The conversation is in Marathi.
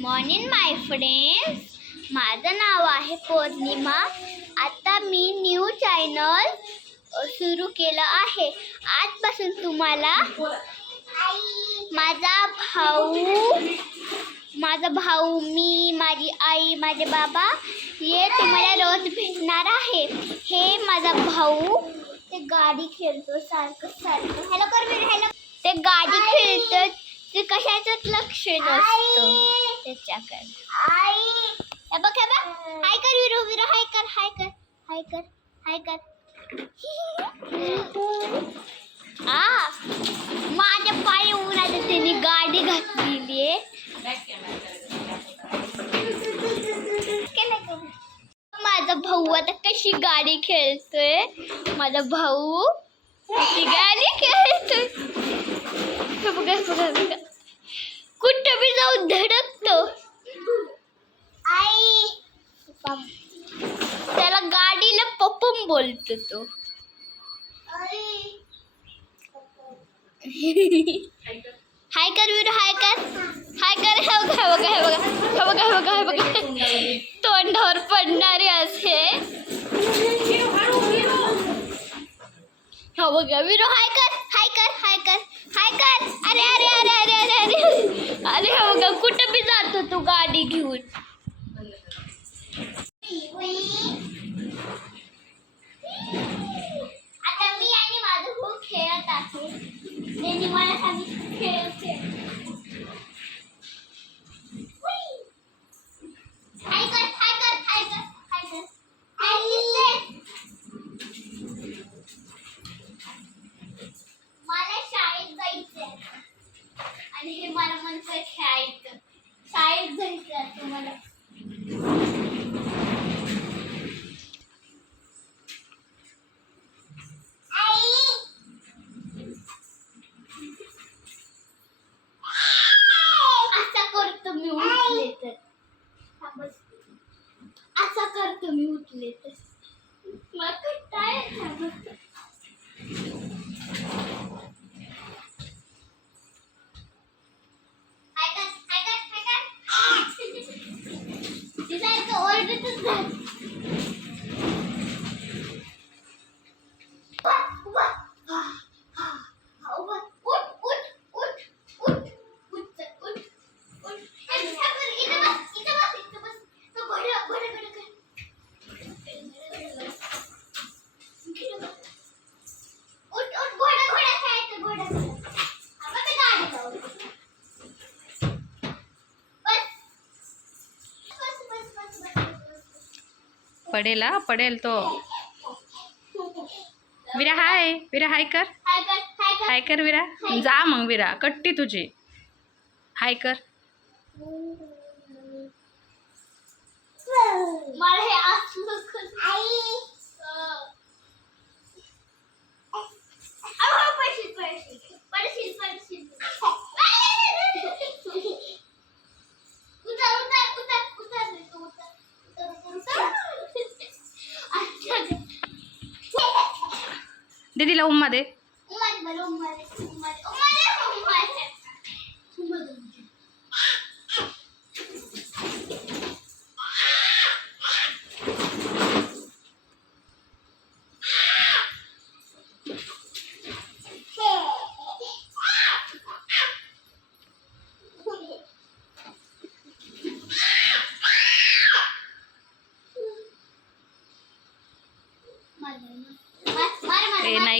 मॉर्निंग माय फ्रेंड्स माझं नाव आहे पौर्णिमा. आता मी न्यू चॅनल सुरू केलं आहे. आजपासून तुम्हाला माझा भाऊ माझा भाऊ मी माझी आई माझे बाबा हे तुम्हाला रोज भेटणार आहे. हे माझा भाऊ ते गाडी खेळतो सारखं सारखं. हॅलो कर हॅलो ते गाडी खेळतो ते कशाचंच लक्ष नसतं त्याच्याकडे. हे बघ हे बघ. हाय कर विरो विरो हाय कर हाय कर हाय कर हाय कर. आ माझ्या पायी उन्हात त्याने गाडी घातलेली आहे? माझा भाऊ आता कशी गाडी खेळतोय? माझा भाऊ बघा बघा हे बघा. कुठं बी जाऊन धडकतो. आई. त्याला गाडीला पप्पम बोलतो तो. हाय कर वीर हाय कर. हाय कर हे बघा हे बघा हे बघा हे बघा हे बघा हे बघा. तोंडावर पडणारे असे. हो बघा वीरो हाय कर हाय कर हाय कर हाय कर. अरे अरे अरे अरे अरे अरे. अरे हो बघा कुठं बी जातो तू गाडी घेऊन? आता मी आणि माझं खूप खेळत आहे त्यांनी मला सांगितलं खेळ असा करतो मी उठले तर. असा करतो मी उठले तर. मला कंटाळा पडेल हा? पडेल तो. विरा हाय. विरा हाय कर. हाय कर, विरा. जा मग विरा. कट्टी तुझी. हाय कर. मला दीदीला उम्मा दे मार, मार, ए मार.